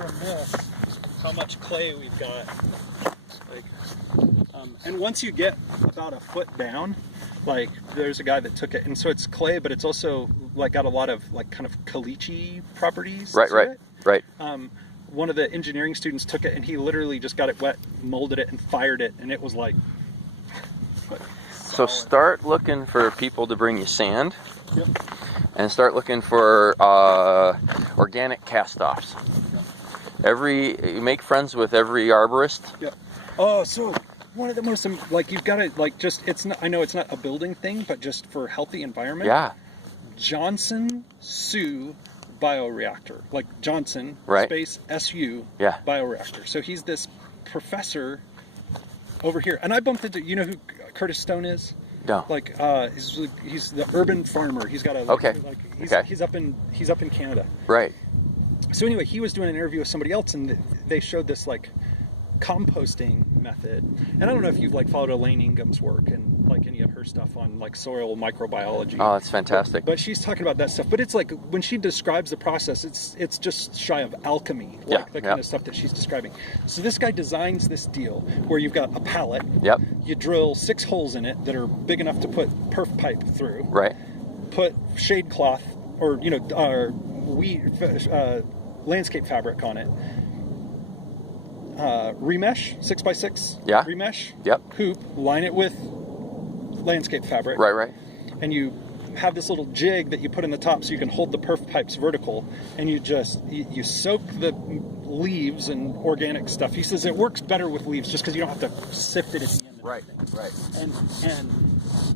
from this how much clay we've got. Like, and once you get about a foot down, like there's a guy that took it, and so it's clay, but it's also like got a lot of like kind of caliche properties. Right. One of the engineering students took it, and he literally just got it wet, molded it, and fired it, and it was like. So start looking for people to bring you sand. Yep. And start looking for organic cast-offs. Yep. You make friends with every arborist. Yep. Oh, so one of the most, like, you've got to, like, just, it's not, I know it's not a building thing, but just for healthy environment. Yeah. Johnson Sioux bioreactor. Like Johnson, space SU bioreactor. So he's this professor over here. And I bumped into, you know who Curtis Stone is? No. Like he's the urban farmer. He's got a he's up in Canada. Right. So anyway, he was doing an interview with somebody else, and they showed this like composting method. And I don't know if you've like followed Elaine Ingham's work and like any of her stuff on like soil microbiology. Oh, that's fantastic. But she's talking about that stuff. But it's like when she describes the process, it's just shy of alchemy, like the kind of stuff that she's describing. So this guy designs this deal where you've got a pallet. Yep. You drill 6 holes in it that are big enough to put perf pipe through. Right. Put shade cloth or landscape fabric on it. Remesh 6x6. Yeah. Remesh. Yep. Hoop. Line it with landscape fabric. Right. And you have this little jig that you put in the top so you can hold the perf pipes vertical, and you soak the leaves and organic stuff. He says it works better with leaves just because you don't have to sift it at the end. Right.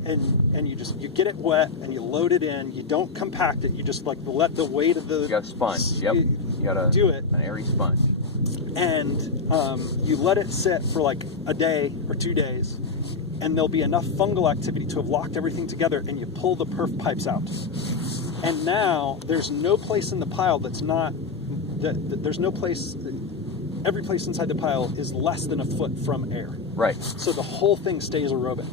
And you get it wet and you load it in. You don't compact it. You just like let the weight of the. You got a sponge. Yep. You got do it. An airy sponge. And you let it sit for like a day or 2 days, and there'll be enough fungal activity to have locked everything together, and you pull the perf pipes out. And now there's no place in the pile that's not, there's no place, every place inside the pile is less than a foot from air. Right. So the whole thing stays aerobic.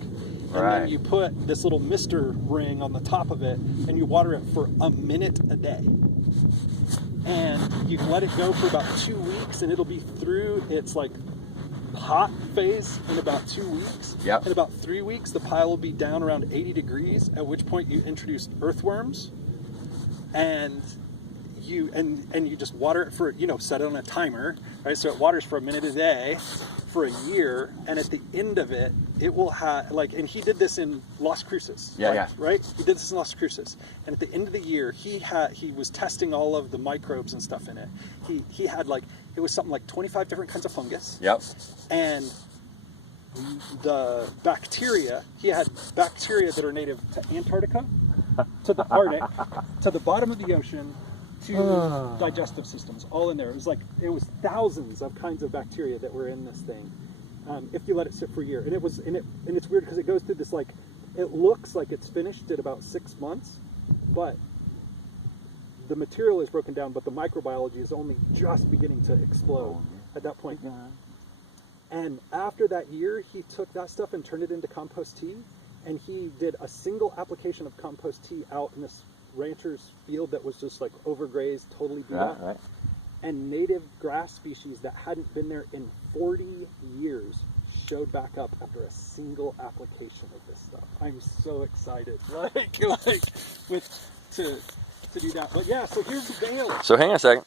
And then you put this little mister ring on the top of it, and you water it for a minute a day. And you can let it go for about 2 weeks, and it'll be through its like hot phase in about 2 weeks. Yep. In about 3 weeks, the pile will be down around 80 degrees, at which point you introduce earthworms, and you just water it for, set it on a timer, right? So it waters for a minute a day for a year, and at the end of it, it will have, and he did this in Las Cruces. Right? He did this in Las Cruces. And at the end of the year, he was testing all of the microbes and stuff in it. He had it was something like 25 different kinds of fungus. Yep. And the bacteria, he had bacteria that are native to Antarctica, to the Arctic, to the bottom of the ocean, to digestive systems, all in there. It was thousands of kinds of bacteria that were in this thing, if you let it sit for a year. And it's weird because it goes through this it looks like it's finished at about 6 months, but the material is broken down, but the microbiology is only just beginning to explode at that point. And after that year, he took that stuff and turned it into compost tea, and he did a single application of compost tea out in this rancher's field that was just overgrazed, totally beat up. Right. And native grass species that hadn't been there in 40 years showed back up after a single application of this stuff. I'm so excited, to do that. But yeah, so here's the bale. So hang on a second.